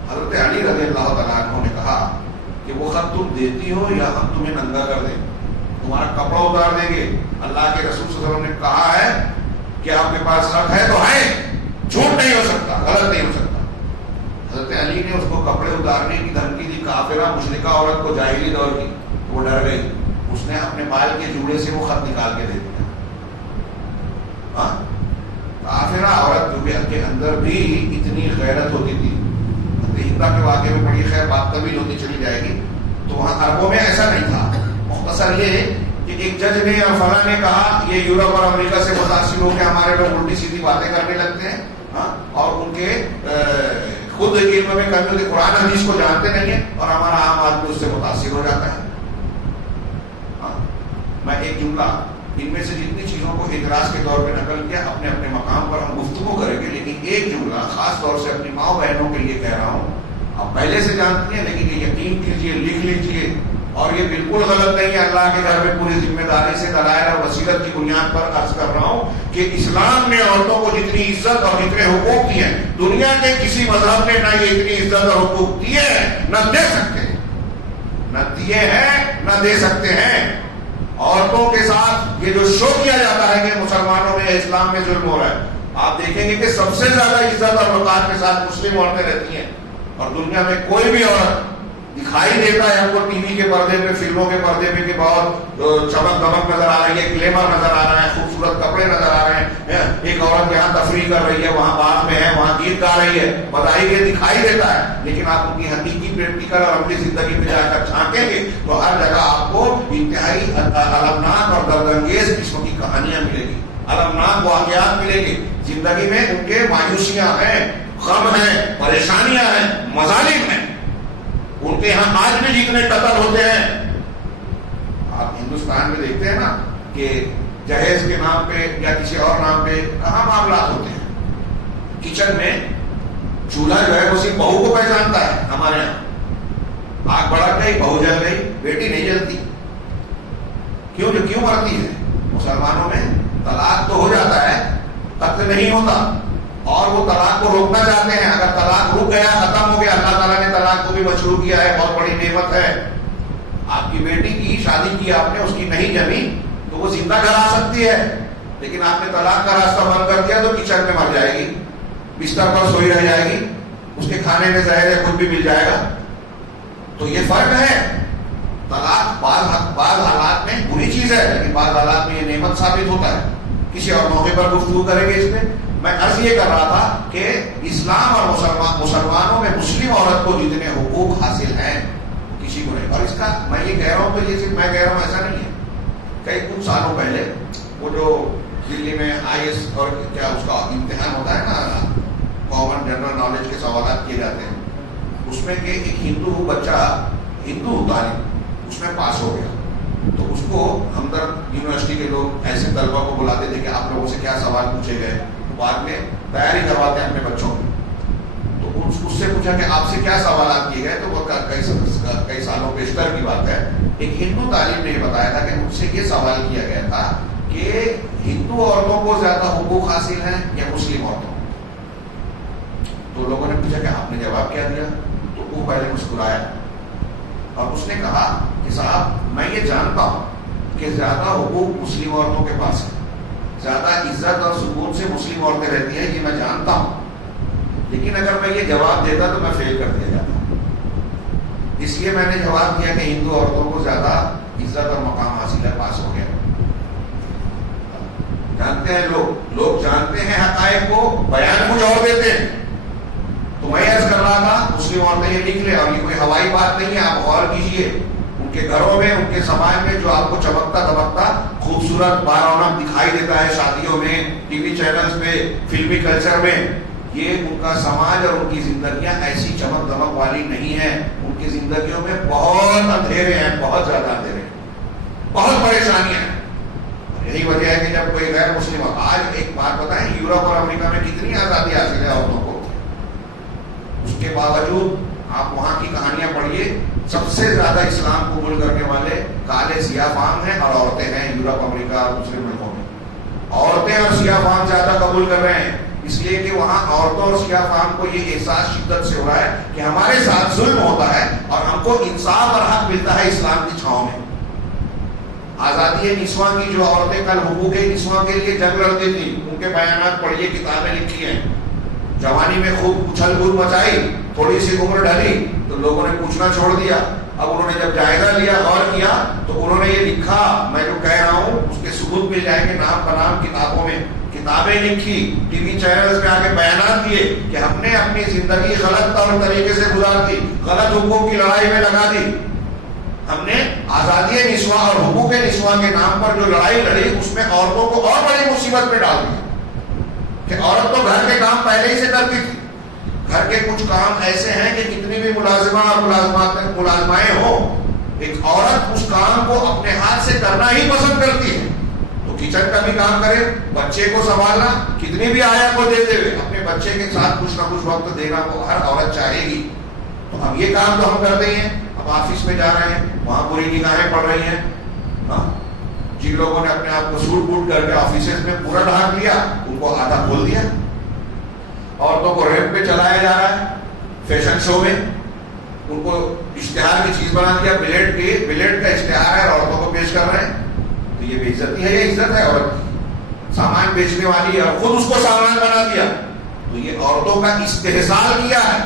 حضرت علی رضی اللہ تعالیٰ عنہ نے کہا کہ وہ خط تم دیتی ہو یا ہم تمہیں ننگا کر دیں, تمہارا کپڑا اتار دیں گے. اللہ کے رسول صلی اللہ علیہ وسلم نے کہا ہے کہ آپ کے پاس خط ہے تو ہے, جھوٹ نہیں ہو سکتا, غلط نہیں ہو سکتا. حضرت حضرت علی نے اس کو کپڑے اتارنے کی دھمکی دی، کافرہ مشرکہ عورت کو جاہلی دور کی، وہ ڈر گئی، اس نے اپنے بال کے جوڑے سے وہ خط نکال کے دے دیا. کافرہ عورت کے اندر بھی اتنی غیرت ہوتی تھی. ہندا کے واقعے میں بڑی خیر بات طویل ہوتی چلی جائے گی. تو وہاں عربوں میں ایسا نہیں تھا. مختصر یہ کہ ایک جج نے یا فلاں نے کہا یہ یورپ اور امریکہ سے متاثر ہو کے ہمارے لوگ الٹی سیدھی باتیں کرنے لگتے ہیں، اور ان کے خود علم میں کمی ہوتی، قرآن حدیث کو جانتے نہیں ہیں، اور ہمارا عام آدمی اس سے متاثر ہو جاتا ہے. میں ایک جملہ ان میں سے جتنی چیزوں کو اعتراض کے طور پہ نقل کیا، اپنے اپنے مقام پر ہم گفتگو کریں گے، لیکن ایک جملہ خاص طور سے اپنی ماں بہنوں کے لیے کہہ رہا ہوں. آپ پہلے سے جانتی ہیں، لیکن یہ یقین کیجیے، لکھ لیجیے، اور یہ بالکل غلط نہیں ہے. اللہ کے گھر میں پوری ذمہ داری سے دلائل اور بصیرت کی بنیاد پر عرض کر رہا ہوں کہ اسلام نے عورتوں کو جتنی عزت اور جتنے حقوق دیے ہیں، دنیا کے کسی مذہب نے نہ یہ اتنی عزت اور حقوق دیے ہیں، نہ دے سکتے ہیں، نہ دیے ہیں نہ دے سکتے ہیں. عورتوں کے ساتھ یہ جو شو کیا جاتا ہے کہ مسلمانوں میں اسلام میں ظلم ہو رہا ہے، آپ دیکھیں گے کہ سب سے زیادہ عزت اور وقار کے ساتھ مسلم عورتیں رہتی ہیں. اور دنیا میں کوئی بھی عورت دکھائی دیتا ہے ہم کو ٹی وی کے پردے پہ، فلموں کے پردے پہ کہ بہت چمک دمک نظر آ رہی ہے، گلیمر نظر آ رہا ہے، خوبصورت کپڑے نظر آ رہے ہیں. ایک عورت یہاں تفریح کر رہی ہے، وہاں باغ میں ہے، وہاں گیت گا رہی ہے، بتائیے دکھائی دیتا ہے. لیکن آپ ان کی حقیقی پریکٹیکل اور عملی زندگی میں جا کر جھانکیں گے تو ہر جگہ آپ کو انتہائی المناک اور درد انگیز قسم کی کہانیاں ملے گی، المناک واقعات ملے گی. زندگی میں ان کے مایوسیاں ہیں، غم ہیں، پریشانیاں ہیں، مظالم ہیں. ان کے یہاں آج بھی جتنے قتل ہوتے ہیں، آپ ہندوستان میں دیکھتے ہیں نا کہ جہیز کے نام پہ یا کسی اور نام پہ کہاں معاملات ہوتے ہیں. کچن میں چولہا جو ہے وہ صرف بہو کو پہچانتا ہے. ہمارے یہاں آگ بڑھک گئی، بہو جل گئی، بیٹی نہیں جلتی. کیوں مرتی ہے؟ مسلمانوں میں طلاق تو ہو جاتا ہے، قتل نہیں ہوتا، اور وہ طلاق کو روکنا چاہتے ہیں. اگر طلاق رک گیا، ختم ہو گیا، اللہ تعالیٰ نے طلاق کو بھی مشروع کیا ہے، بہت بڑی نعمت ہے. آپ کی بیٹی کی شادی کی آپ نے، اس کی نہیں جمی تو وہ زندہ کرا سکتی ہے، لیکن آپ نے طلاق کا راستہ بند کر دیا تو کچن میں مر جائے گی، بستر پر سوئی رہ جائے گی، اس کے کھانے میں زہر ہے خود بھی مل جائے گا. تو یہ فرق ہے. طلاق بعض حالات میں بری چیز ہے، لیکن بعض حالات میں یہ نعمت ثابت ہوتا ہے. کسی اور موقع پر گفتگو کریں گے اس میں عرض یہ کر رہا تھا کہ اسلام اور مسلمانوں میں مسلم عورت کو جتنے حقوق حاصل ہیں کسی کو نہیں. اور اس کا میں یہ کہہ رہا ہوں تو یہ صرف میں کہہ رہا ہوں ایسا نہیں ہے. کچھ سالوں پہلے وہ جو دلی میں IAS اور کیا اس کا امتحان ہوتا ہے نا، کامن جنرل نالج کے سوالات کیے جاتے ہیں، اس میں کہ ایک ہندو بچہ، ہندو طالب اس میں پاس ہو گیا، تو اس کو ہمدرد یونیورسٹی کے لوگ ایسے طلبہ کو بلاتے تھے کہ آپ لوگوں سے کیا سوال پوچھے گئے، بعد میں تیاری کرواتے ہیں اپنے بچوں کی. تو اس سے پوچھا کہ آپ سے کیا سوالات کیے گئے، تو وہ کئی سالوں بیشتر کی بات ہے، ایک ہندو طالب نے یہ بتایا تھا کہ مجھ سے یہ سوال کیا گیا تھا کہ ہندو عورتوں کو زیادہ حقوق حاصل ہیں یا مسلم عورتوں. تو لوگوں نے پوچھا کہ آپ نے جواب کیا دیا، تو وہ پہلے مسکرایا اور اس نے کہا کہ صاحب میں یہ جانتا ہوں کہ زیادہ حقوق مسلم عورتوں کے پاس ہے، زیادہ عزت اور سکون سے مسلم عورتیں رہتی ہیں، یہ میں جانتا ہوں، لیکن اگر میں یہ جواب دیتا تو میں فیل کر دیا جاتا. اس لیے میں نے جواب دیا کہ ہندو عورتوں کو زیادہ عزت اور مقام حاصل ہے، پاس ہو گیا. جانتے ہیں لوگ جانتے ہیں حقائق کو، بیان کچھ اور دیتے ہیں. تو میں عرض کر رہا تھا مسلم عورتیں یہ لکھ لیں، اور یہ کوئی ہوائی بات نہیں ہے، آپ غور کیجیے ان کے گھروں میں، ان کے سماج میں جو آپ کو چمکتا دمکتا خوبصورت بارونق دکھائی دیتا ہے شادیوں میں، ٹی وی چینلز پہ، فلمی کلچر میں، یہ ان کا سماج اور ان کی زندگیاں ایسی چمک دمک والی نہیں ہیں. ان کی زندگیوں میں بہت اندھیرے ہیں، بہت زیادہ اندھیرے ہیں، بہت پریشانیاں ہیں. یہی وجہ ہے کہ جب کوئی غیر مسلم، آج ایک بات بتائیں، یورپ اور امریکہ میں کتنی آزادی حاصل ہے عورتوں کو، اس کے باوجود آپ وہاں کی کہانیاں پڑھیے، سب سے زیادہ اسلام قبول کرنے والے کالے سیاہ فام ہیں اور عورتیں ہیں. یورپ، امریکہ اور دوسرے ملکوں میں عورتیں اور سیاہ فام زیادہ قبول کر رہے ہیں، اس لیے کہ وہاں عورتوں اور سیاہ فام کو یہ احساس شدت سے ہو رہا ہے کہ ہمارے ساتھ ظلم ہوتا ہے اور ہم کو انصاف اور حق ملتا ہے اسلام کی چھاؤں میں. آزادی نسواں کی جو عورتیں کل حقوق نسواں کے لیے جنگ لڑتی تھیں، ان کے بیانات پڑھیے، کتابیں لکھی ہیں. جوانی میں خوب اچھل کود مچائی، تھوڑی سی عمر ڈلی تو لوگوں نے پوچھنا چھوڑ دیا. اب انہوں نے جب جائزہ لیا، غور کیا، تو انہوں نے یہ لکھا، میں جو کہہ رہا ہوں اس کے ثبوت مل جائیں گے نام بنام کتابوں میں، کتابیں لکھی، ٹی وی چینلز پہ آ کے بیانات دیے کہ ہم نے اپنی زندگی غلط طور طریقے سے گزار دی، غلط حقوق کی لڑائی میں لگا دی. ہم نے آزادی نسواں اور حقوق نسواں کے نام پر جو لڑائی لڑی، اس میں عورتوں کو اور بڑی مصیبت میں ڈال دیا کہ عورت تو گھر کے کام پہلے ہی سے کرتی تھی. گھر کے کچھ کام ایسے ہیں کہ کتنی بھی ملازمہ اور ملازمائیں ہوں، ایک عورت اس کام کو اپنے ہاتھ سے کرنا ہی پسند کرتی ہے. تو کچن کا بھی کام کرے، بچے کو سنبھالنا، کتنی بھی آیا کو دیتے ہوئے اپنے بچے کے ساتھ کچھ نہ کچھ وقت دینا کو ہر عورت چاہے گی. تو اب یہ کام تو ہم کرتے ہی ہیں. اب آفس میں جا رہے ہیں، وہاں پوری نگاہیں پڑ رہی ہیں. جن لوگوں نے اپنے آپ کو سوٹ بوٹ کر کے آفیسز میں پورا ڈھانک لیا، ان کو آدھا کھول دیا. عورتوں کو ریمپ پہ چلایا جا رہا ہے فیشن شو میں، ان کو اشتہار کی چیز بنا دیا، بلیٹ کا اشتہار ہے، عورتوں کو پیش کر رہے ہیں. تو یہ بے عزتی ہے یا عزت ہے عورت کی؟ سامان بیچنے والی ہے اور خود اس کو سامان بنا دیا. تو یہ عورتوں کا استحصال کیا ہے،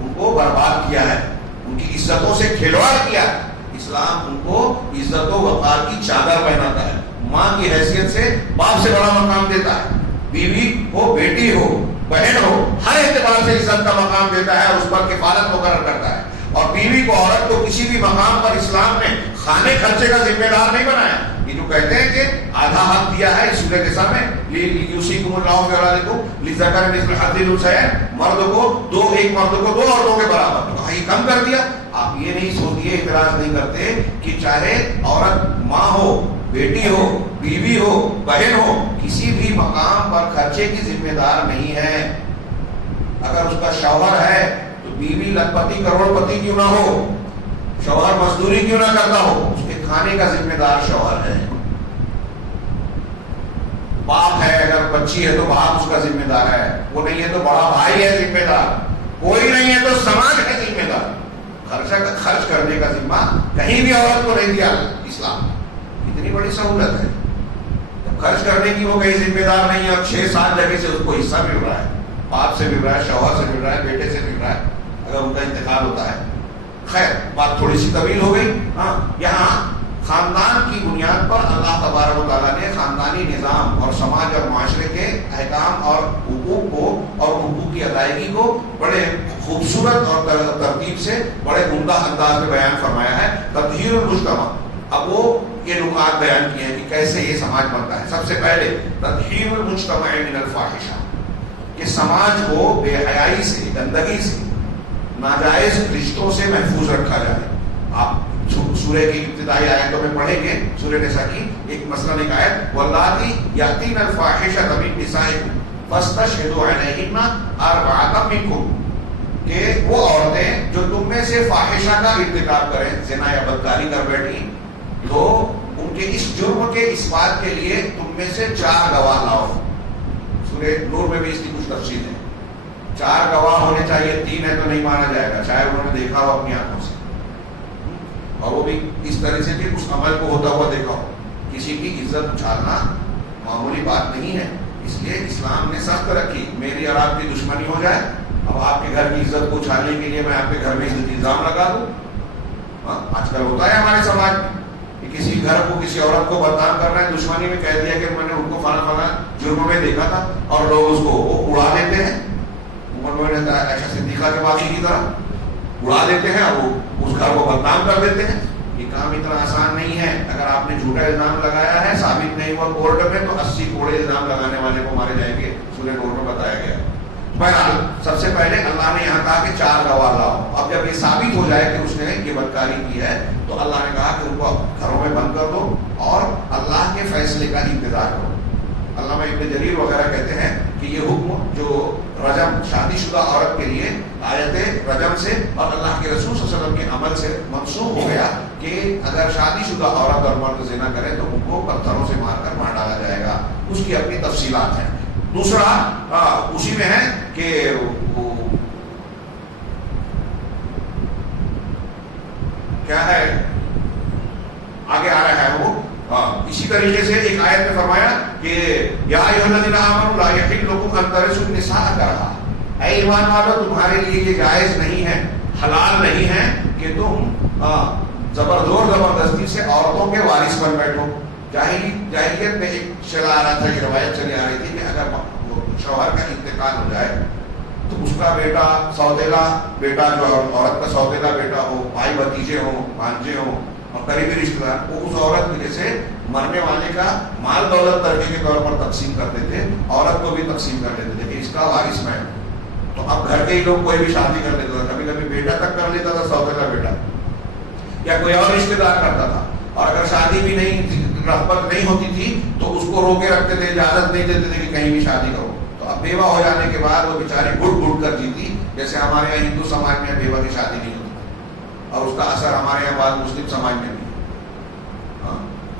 ان کو برباد کیا ہے، ان کی عزتوں سے کھلواڑ کیا ہے. اسلام ان کو عزت و وقار کی چادر پہناتا ہے. ماں کی حیثیت سے باپ سے بڑا مقام دیتا ہے. بیوی ہو، بیٹی ہو، بہن ہو، ہر اعتبار سے عزت کا مقام دیتا ہے، اس پر کفالت مقرر کرتا ہے. اور بیوی کو، عورت کو کسی بھی مقام پر اسلام نے کھانے خرچے کا ذمہ دار نہیں بنایا. یہ جو کہتے ہیں کہ آدھا حق دیا ہے سورہ نساء میں، یوصیکم اللہ فی اولادکم للذکر مثل حظ الانثیین، مرد کو ایک مرد کو 2 عورتوں کے برابر. تو یہ کم کر دیا. آپ یہ نہیں سوچیے، اعتراض نہیں کرتے کہ چاہے عورت ماں ہو، بیٹی ہو، بیوی ہو، بہن ہو، کسی بھی مقام پر خرچے کی ذمہ دار نہیں ہے. اگر اس کا شوہر ہے تو بیوی لکھپتی کروڑ پتی کیوں نہ ہو، شوہر مزدوری کیوں نہ کرتا ہو، اس کے کھانے کا ذمہ دار شوہر ہے. باپ ہے، اگر بچی ہے تو باپ اس کا ذمہ دار ہے، وہ نہیں ہے تو بڑا بھائی ہے ذمہ دار، کوئی نہیں ہے تو سماج ہے ذمہ دار. خرچ کرنے کا ذمہ کہیں بھی عورت کو نہیں دیا اسلام. اتنی بڑی سہولت ہے. جب خرچ کرنے کی وہ کہیں ذمہ دار نہیں ہے اور 6-7 جگہ سے اس کو حصہ مل رہا ہے، باپ سے مل رہا ہے، شوہر سے مل رہا ہے، بیٹے سے مل رہا ہے اگر ان کا انتقال ہوتا ہے. خیر، بات تھوڑی سی طویل ہو گئی. یہاں خاندان کی بنیاد پر اللہ تبارک و تعالیٰ نے خاندانی نظام اور سماج اور معاشرے کے احکام اور حقوق کو اور حقوق کی ادائیگی کو بڑے خوبصورت اور ترتیب سے بڑے عمدہ انداز میں بیان فرمایا ہے. تطہیر المجتمع، اب وہ یہ نکات بیان کیے ہیں کہ کیسے یہ سماج بنتا ہے. سب سے پہلے تطہیر المجتمع من الفاحشہ، کہ سماج کو بے حیائی سے، گندگی سے، ناجائز رشتوں سے محفوظ رکھا جائے. آپ سورہ کی ابتدائی آیتوں میں پڑھیں گے، سورہ نساء کی ایک مثلاً ایک آیت، واللاتی یاتین الفاحشۃ من نسائکم فاستشہدوا علیہن اربعۃ منکم، کہ وہ عورتیں جو تم میں سے فاحشہ کا ارتکاب کریں، زنا یا بدکاری کر بیٹھی، تو ان کے اس جرم کے اس بات کے لیے تم میں سے 4 گواہ لاؤ. سورہ نور میں بھی اس کی کچھ تفصیل ہے. 4 گواہ ہونے چاہیے، 3 ہے تو نہیں مانا جائے گا، چاہے انہوں نے دیکھا ہو اپنی آنکھوں سے، اور وہ بھی اس طرح سے کہ اس عمل کو ہوتا ہوا دیکھا ہو. کسی کی عزت اچھالنا معمولی بات نہیں ہے، اس لیے اسلام نے سخت رکھی. میری اور آپ کی دشمنی ہو جائے، اب آپ کے گھر کی عزت کو اچھالنے کے لیے میں آپ کے گھر میں الزام لگا دوں. آج کل ہوتا ہے ہمارے سماج میں کہ کسی گھر کو، کسی عورت کو بدنام کر رہے ہیں، دشمنی میں کہہ دیا کہ میں نے ان کو فلاں جرم میں دیکھا تھا، اور لوگ اس کو اڑا دیتے ہیں. عائشہ صدیقہ کے واقعے کی طرح اڑا دیتے ہیں اور وہ اس گھر کو بدنام کر دیتے ہیں. یہ کام اتنا آسان نہیں ہے. اگر آپ نے جھوٹا الزام لگایا ہے، ثابت نہیں ہوا کورٹ میں، تو 80 کوڑے الزام لگانے والے کو مارے جائیں گے، سورہ نور میں بتایا گیا. بہرحال سب سے پہلے اللہ نے یہاں کہا کہ 4 گواہ لاؤ. اب جب یہ ثابت ہو جائے کہ اس نے یہ بدکاری کی ہے، تو اللہ نے کہا کہ ان کو گھروں میں بند کر دو اور اللہ کے فیصلے کا انتظار کرو. علامہ ابن جریر وغیرہ کہتے ہیں کہ یہ حکم جو رجم، شادی شدہ عورت کے لیے آیت رجم سے اور اللہ کے رسول صلی اللہ علیہ وسلم کے عمل سے منسوخ ہو گیا کہ اگر شادی شدہ عورت اور مرد زنا کرے تو ان کو پتھروں سے مار کر مار ڈالا جائے گا. اس کی اپنی تفصیلات ہیں. دوسرا اسی میں ہے کہ کیا ہے، آگے آ رہا ہے وہ اسی طریقے سے ایک آیت میں فرمایا کہ یا ایھا الذین آمنوا لا یحل لکم ان ترثوا النساء کرہا، اے ایمان والو تمہارے لیے یہ جائز نہیں ہے، حلال نہیں ہے کہ تم زبردستی سے عورتوں کے وارث بن بیٹھو. جاہلیت میں ایک چلا آ رہا تھا، یہ روایت چلی آ رہی تھی کہ اگر شوہر کا انتقال ہو جائے تو اس کا بیٹا، سوتیلا بیٹا، جو عورت کا سوتیلا بیٹا ہو، بھائی بھتیجے ہوں، بھانجے ہوں اور قریبی رشتے دار، وہ اس عورت کی جیسے مرنے والے کا مال دولت ترکے کے طور پر تقسیم کرتے تھے، عورت کو بھی تقسیم کر دیتے تھے کہ اس کا وارث میں. تو اب گھر کے ہی لوگ کوئی بھی شادی کر لیتا تھا، کبھی کبھی بیٹا تک کر لیتا تھا، سوتیلا بیٹا یا کوئی اور رشتے دار کرتا تھا. اور اگر شادی بھی نہیں، رغبت نہیں ہوتی تھی تو اس کو روکے رکھتے تھے، اجازت نہیں دیتے تھے کہ کہیں بھی شادی کرو. تو اب بیوہ ہو جانے کے بعد وہ بیچاری گھٹ گھٹ کر جیتی، جیسے ہمارے یہاں ہندو سماج میں بیوہ کی شادی نہیں ہوتی اور اس کا اثر ہمارے یہاں بعض مسلم سماج میں بھی.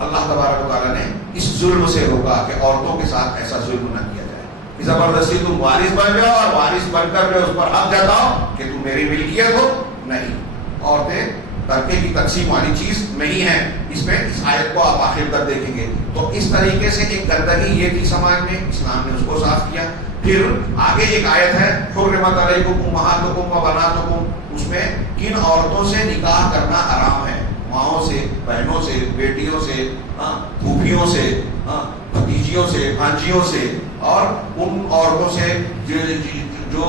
اللہ تبارک و تعالیٰ نے اس ظلم سے روکا کہ عورتوں کے ساتھ ایسا ظلم نہ کیا جائے. زبردستی تم وارث بن جاؤ اور وارث بن کر جو اس پر حق جتاؤ کہ تم میری ملکیت ہو، نہیں. عورتیں ترکے کی تقسیم والی چیز نہیں ہے. اس میں اس آیت کو آپ آخر تک دیکھیں گے. تو اس طریقے سے ایک گندگی یہ تھی سماج میں، اسلام نے اس کو صاف کیا. پھر آگے ایک آیت ہے حرمت علیکم امہاتکم و بناتکم، اس میں کن عورتوں سے نکاح کرنا حرام ہے، ماؤں سے، بہنوں سے، بیٹیوں سے، پھوپھیوں سے، بھتیجیوں سے، بھانجیوں سے، اور ان عورتوں سے جو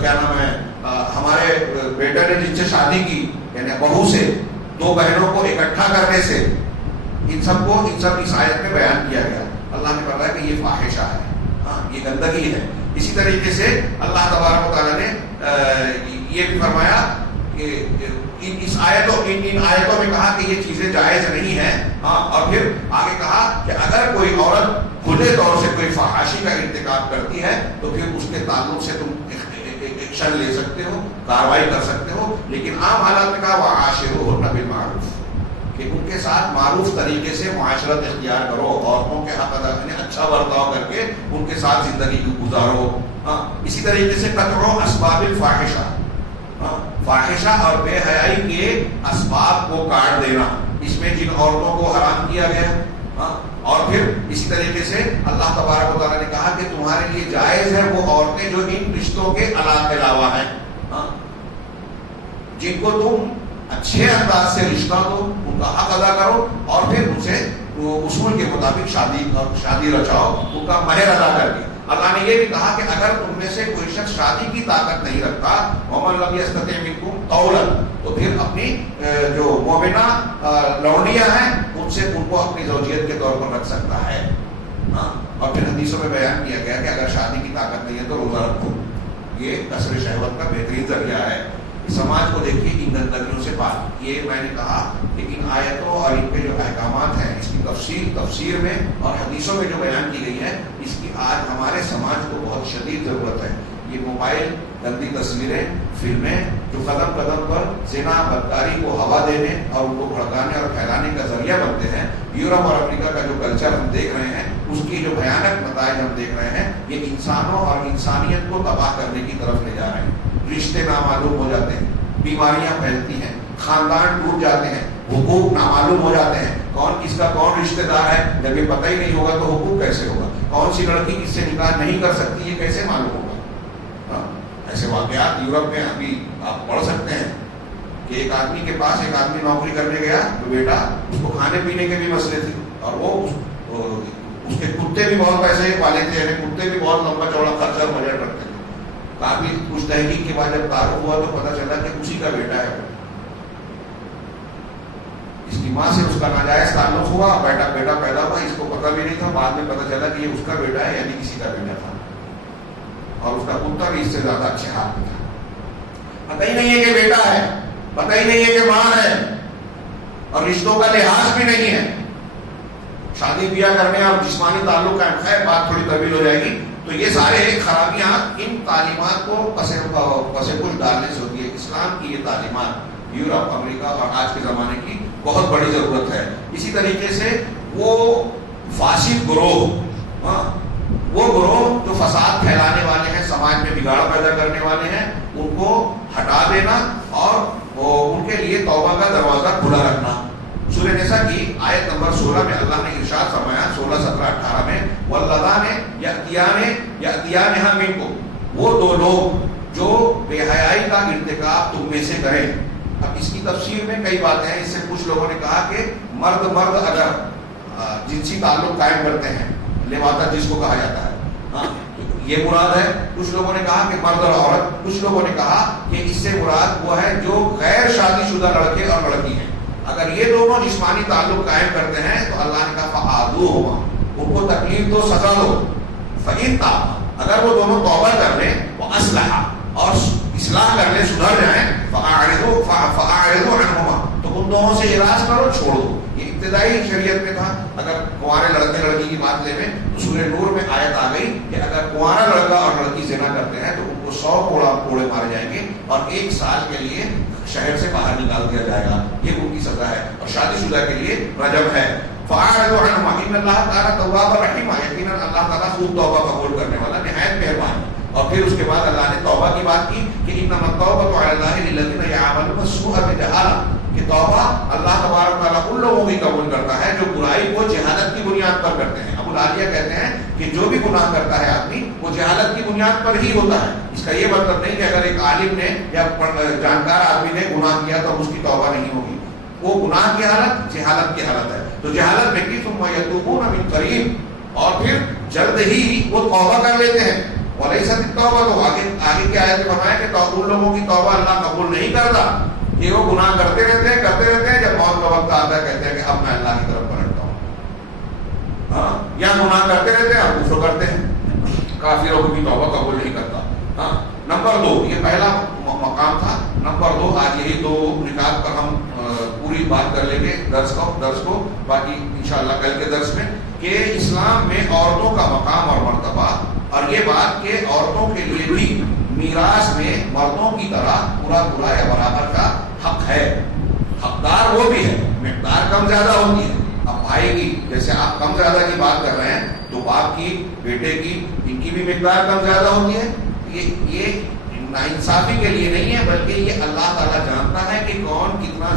کیا نام ہے ہمارے بیٹے نے جن سے شادی کی، یعنی بہو سے، دو بہنوں کو اکٹھا کرنے سے، ان سب اس آیت میں بیان کیا گیا. اللہ نے فرمایا کہ یہ فاحشہ ہے، یہ گندگی ہے. اسی طریقے سے اللہ تبارک و تعالیٰ نے یہ بھی فرمایا کہ ان آیتوں میں کہا کہ یہ چیزیں جائز نہیں ہیں. اور پھر آگے کہا کہ اگر کوئی عورت کھلے طور سے کوئی فحاشی کا ارتکاب کرتی ہے تو پھر اس کے تعلق سے تم ایکشن لے سکتے ہو، کاروائی کر سکتے ہو. لیکن عام حالات میں کہا وعاشروہن بالمعروف، کہ ان کے ساتھ معروف طریقے سے معاشرت اختیار کرو، عورتوں کے حق ادا کرنے، اچھا برتاؤ کر کے ان کے ساتھ زندگی گزارو. اسی طریقے سے قطع اسباب الفاحشہ، فاحشہ اور بے حیائی کے اسباب کو کاٹ دینا، اس میں جن عورتوں کو حرام کیا گیا. اور پھر اسی طریقے سے اللہ تبارک و تعالیٰ نے کہا کہ تمہارے لیے جائز ہے وہ عورتیں جو ان رشتوں کے علاوہ ہیں، جن کو تم اچھے انداز سے رشتہ دو، ان کا حق ادا کرو اور پھر ان سے اصول کے مطابق شادی رچاؤ، ان کا مہر ادا کر کے. اللہ نے یہ بھی کہا کہ اگر تم میں سے کوئی شخص شادی کی طاقت نہیں رکھتا، ومن لم یستطع منکم طولا، تو پھر اپنی جو مومنہ لونڈیاں ہیں ان کو اپنی زوجیت کے طور پر رکھ سکتا ہے. اور پھر حدیثوں میں بیان کیا گیا کہ اگر شادی کی طاقت نہیں ہے تو روزہ رکھو. یہ کسر شہوت کا بہترین ذریعہ ہے. سماج کو دیکھیے ان گندگیوں سے پاک. یہ میں نے کہا کہ ان آیتوں اور ان کے جو احکامات ہیں، اس کی تفسیر میں اور حدیثوں میں جو بیان کی گئی ہے، اس کی آج ہمارے سماج کو بہت شدید ضرورت ہے. یہ موبائل، گندی تصویریں، فلمیں جو قدم قدم پر زنا، بدکاری کو ہوا دینے اور ان کو بھڑکانے اور پھیلانے کا ذریعہ بنتے ہیں. یورپ اور امریکہ کا جو کلچر ہم دیکھ رہے ہیں، اس کی جو بھیانک نتائج ہم دیکھ رہے ہیں، یہ انسانوں اور انسانیت کو تباہ کرنے کی طرف لے جا رہے ہیں. رشتے نامعلوم ہو جاتے ہیں، بیماریاں پھیلتی ہیں، خاندان ٹوٹ جاتے ہیں، حقوق نامعلوم ہو جاتے ہیں. کون کس کا کون رشتے دار ہے جب یہ پتہ ہی نہیں ہوگا تو حقوق کیسے ہوگا؟ کون سی لڑکی کس سے نکاح نہیں کر سکتی یہ کیسے معلوم ہوگا؟ ایسے واقعات یورپ میں ابھی آپ پڑھ سکتے ہیں کہ ایک آدمی کے پاس ایک آدمی نوکری کرنے گیا تو بیٹا اس کو کھانے پینے کے بھی مسئلے تھے، اور وہ اس کے کتے بھی بہت پیسے والے تھے، یعنی کتے بھی بہت لمبا چوڑا خرچہ اور بجٹ رکھتے تھے. کافی کچھ تحقیق کے بعد جب تعارف ہوا تو پتا چلا کہ اسی کا بیٹا ہے. اس کی ماں سے اس کا ناجائز تعلق ہوا، بیٹا پیدا ہوا، اس کو پتہ بھی نہیں تھا. بعد میں پتا چلا کہ یہ اس کا بیٹا ہے، یعنی کسی کا بیٹا تھا، اور اس کا کتا بھی اس سے زیادہ اچھے ہاتھ میں تھا. پتہ ہی نہیں ہے کہ بیٹا ہے، پتہ ہی نہیں ہے کہ ماں ہے، اور رشتوں کا لحاظ بھی نہیں ہے. شادی بیاہ کرنے اور جسمانی تعلق کا خیر بات تھوڑی طویل ہو جائے گی. تو یہ سارے خرابیاں ان تعلیمات کو پسے کش ڈالنے سے ہوتی ہے. اسلام کی یہ تعلیمات یورپ، امریکہ اور آج کے زمانے کی بہت بڑی ضرورت ہے. اسی طریقے سے وہ فاسد گروہ، وہ گروہ جو فساد پھیلانے والے ہیں، سماج میں بگاڑ پیدا کرنے والے ہیں، ان کو ہٹا دینا اور ان کے لیے توبہ کا دروازہ کھلا رکھنا. سورہ نساء کی آیت نمبر 16 میں اللہ نے ارشاد فرمایا، 16، 17، 18 میں وَاللَّذَانِ يَأْتِيَانِهَا مِنكُمْ، وہ دو لوگ جو بے حیائی کا ارتکاب تم میں سے کریں. اب اس کی تفسیر میں کئی باتیں ہیں. اس سے کچھ لوگوں نے کہا کہ مرد اگر جنسی تعلق قائم کرتے ہیں، لواطہ جس کو کہا جاتا ہے، ہاں یہ مراد ہے. کچھ لوگوں نے کہا کہ مرد اور عورت. کچھ لوگوں نے کہا کہ اس سے مراد وہ ہے جو غیر شادی شدہ لڑکے اور لڑکی ہیں. اگر یہ دونوں جسمانی تعلق قائم کرتے ہیں تو اللہ نے کہا فَآذُوهُمَا، ان کو تکلیف دو، سزا دو. فَإِن تَابَا، اگر وہ دونوں توبہ کر لیں، وَأَصْلَحَا، اور اصلاح کر لیں، سدھر جائیں، فَأَعْرِضُوا عَنْهُمَا، تو ان دونوں سے اعراض کرو، چھوڑ دو. یہ ابتدائی شریعت میں تھا. اگر کنوارے لڑکے لڑکی کی بات لے میں تو سورہ نور میں آیت آ گئی کہ اگر کنوارا لڑکا اور لڑکی زنا کرتے ہیں تو ان کو 100 کوڑے مارے جائیں گے اور 1 سال کے لیے شہر سے باہر نکال دیا جائے گا. یہ ان کی سزا ہے. اور شادی شدہ کے لیے رجم ہے. فَأَعْرِضُوا عَنْهُمَا إِنَّ اللَّهَ كَانَ تَوَّابًا رَحِيمًا، یقیناً اللہ تعالیٰ خوب توبہ قبول کرنے والا، نہایت مہربان. اور پھر اس کے بعد اللہ نے توبہ کی بات کی کہ انما التوبۃ علی اللہ للذین یعملون السوء بجہالہ، کہ توبہ اللہ تبارک تعالیٰ ان لوگوں کی قبول کرتا ہے جو برائی کو جہالت کی بنیاد پر کرتے ہیں. ابو العالیہ کہتے ہیں کہ جو بھی گناہ کرتا ہے آدمی وہ جہالت کی بنیاد پر ہی ہوتا ہے. اس کا یہ مطلب نہیں کہ اگر ایک عالم نے یا جانکار آدمی نے گناہ کیا تو اس کی توبہ نہیں ہوگی. وہ گناہ کی حالت جہالت کی حالت ہے. تو جہالت میں کی ثم یتوبون من قریب، اور پھر جلد ہی وہ توبہ کر لیتے ہیں. وَلَيْسَتِ التَّوْبَةُ، آگے کیا آیت فرمایا کہ ان لوگوں کی توبہ اللہ قبول نہیں کرتا کہ وہ گناہ کرتے رہتے ہیں جب موت کا وقت آتا ہے کہتے ہیں کہ اب میں اللہ کی طرف پلٹتا ہوں. ہاں، یا گناہ کرتے رہتے ہیں اور کفر کرتے ہیں. کافروں کی توبہ قبول نہیں کرتا. ہاں. نمبر 2، یہ پہلا مقام تھا. نمبر 2، آج یہی 2 نکات پر ہم پوری بات کر لیں گے درس کو باقی انشاءاللہ کل کے درس میں، کہ اسلام میں عورتوں کا مقام اور مرتبہ، اور یہ بات کہ عورتوں کے لیے بھی میراث میں مردوں کی طرح پورا یا برابر کا حق ہے. حقدار وہ بھی ہے، مقدار کم زیادہ ہوتی ہے. اب بھائی کی جیسے آپ کم زیادہ کی بات کر رہے ہیں تو باپ کی، بیٹے کی، ان کی بھی مقدار کم زیادہ ہوتی ہے. یہ ناانصافی کے لیے نہیں ہے، بلکہ یہ اللہ تعالیٰ جانتا ہے کہ کون کتنا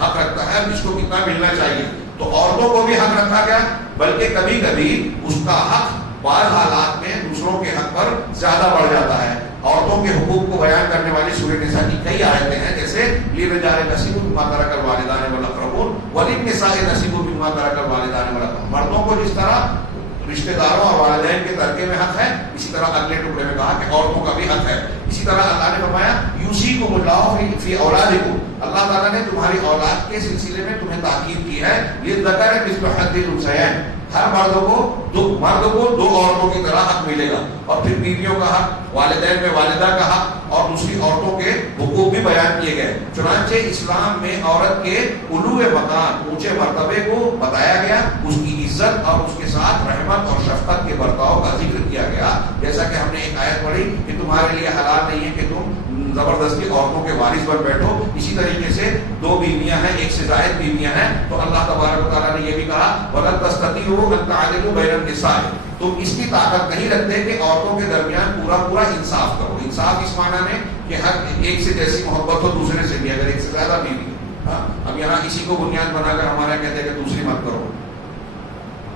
حق رکھتا ہے اور کس کو کتنا ملنا چاہیے. تو عورتوں کو بھی حق رکھا گیا، بلکہ کبھی کبھی اس کا حق بعض حالات میں دوسروں کے حق پر زیادہ بڑھ جاتا ہے. عورتوں کے حقوق کو بیان کرنے والی سورہ نساء کی کئی آیتیں ہیں، جیسے لِلرِّجَالِ نَصِیبٌ مِّمَّا تَرَکَ الْوَالِدَانِ وَالْأَقْرَبُونَ وَلِلنِّسَاءِ نَصِیبٌ مِّمَّا تَرَکَ الْوَالِدَانِ وَالْأَقْرَبُونَ. مردوں کو جس طرح رشتہ داروں اور والدین کے ترکے میں حق ہے، اسی طرح اگلے ٹکڑے میں کہا کہ عورتوں کا بھی حق ہے. اسی طرح اللہ نے فرمایا یوصیکم اللہ فی اولادکم، اللہ تعالیٰ نے تمہاری اولاد کے سلسلے میں تمہیں تاکید کی ہے. للذکر مثل حظ الانثیین، ہر مرد کو 2 عورتوں کی طرح حق ملے گا. اور پھر بیویوں کا حق، والدین میں والدہ کا حق اور دوسری عورتوں کے حقوق بھی بیان کیے گئے. چنانچہ اسلام میں عورت کے علو مقام، اونچے مرتبے کو بتایا گیا، اس کی عزت اور اس کے ساتھ رحمت اور شفقت کے برتاؤ کا ذکر کیا گیا. جیسا کہ ہم نے ایک آیت پڑھی کہ تمہارے لیے حلال نہیں ہے کہ تم زبردستی عورتوں کے وارث بن بیٹھو. اسی طریقے سے 2 بیویاں ہیں، 1 سے زائد بیویاں ہیں، تو اللہ تبارک و تعالیٰ نے یہ بھی کہا وَلَن تَسْتَطِيعُوا أَن تَعْدِلُوا بَيْنَ النِّسَاءِ، تم اس کی طاقت نہیں رکھتے کہ عورتوں کے درمیان پورا انصاف کرو. انصاف اس معنی میں کہ ہر ایک سے جیسی محبت ہو دوسرے سے بھی، اگر 1 سے زیادہ بیوی ہے. اب یہاں اسی کو بنیاد بنا کر ہمارا کہتے ہیں کہ دوسری مت کرو.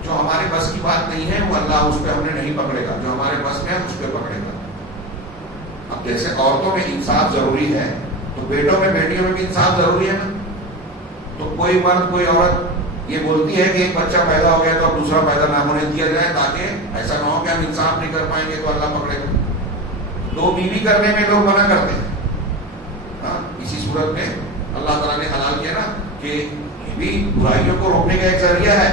جو ہمارے بس کی بات نہیں ہے وہ اللہ اس پہ ہم نے نہیں پکڑے گا، جو ہمارے بس میں ہے اس پہ پکڑے گا. اب جیسے عورتوں میں انصاف ضروری ہے تو بیٹوں میں بیٹیوں میں بھی انصاف ضروری ہے نا. تو کوئی مرد کوئی عورت یہ بولتی ہے کہ ایک بچہ پیدا ہو گیا تو اب دوسرا پیدا نہ ہونے دیا جائے، تاکہ ایسا نہ ہو کہ ہم انصاف نہیں کر پائیں گے تو اللہ پکڑے گا. 2 بیوی کرنے میں لوگ منع کرتے ہیں. اسی صورت میں اللہ تعالیٰ نے حلال کیا نا کہ یہ بھی برائیوں کو روکنے کا ایک ذریعہ ہے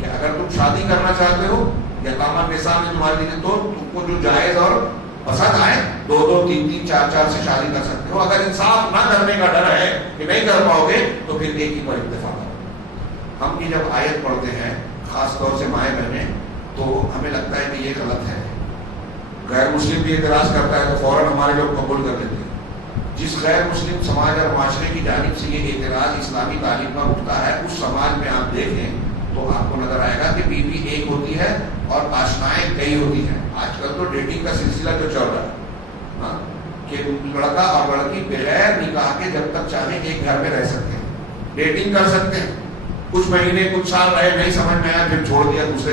کہ اگر تم شادی کرنا چاہتے ہو یا تمام نساء میں تمہاری لیے تو تم کو جو جائز اور پسند آئے 2 2 3 3 4 4 سے شادی کر سکتے ہو. اگر انصاف نہ کرنے کا ڈر ہے کہ نہیں کر پاؤ گے تو پھر ایک ہی پر اتفاق کرو. ہم کی جب آیت پڑھتے ہیں خاص طور سے مائیں بہنیں تو ہمیں لگتا ہے کہ یہ غلط ہے. غیر مسلم بھی اعتراض کرتا ہے تو فوراً ہمارے لوگ قبول کر لیتے ہیں. جس غیر مسلم سماج اور معاشرے کی جانب سے یہ اعتراض اسلامی تعلیم پر اٹھتا ہے اس سماج میں آپ دیکھیں تو آپ کو نظر آئے گا کہ بیوی ایک ہوتی ہے اور آشنائیں کئی ہوتی ہیں. آج کل تو ڈیٹنگ کا سلسلہ جو چل رہا ہے کہ لڑکا اور لڑکی بغیر نکاح کے جب تک چاہیں ایک گھر میں رہ سکتے ہیں، ڈیٹنگ کر سکتے ہیں. کچھ مہینے کچھ سال رہے، نہیں سمجھ میں آیا، پھر چھوڑ دیا دوسرے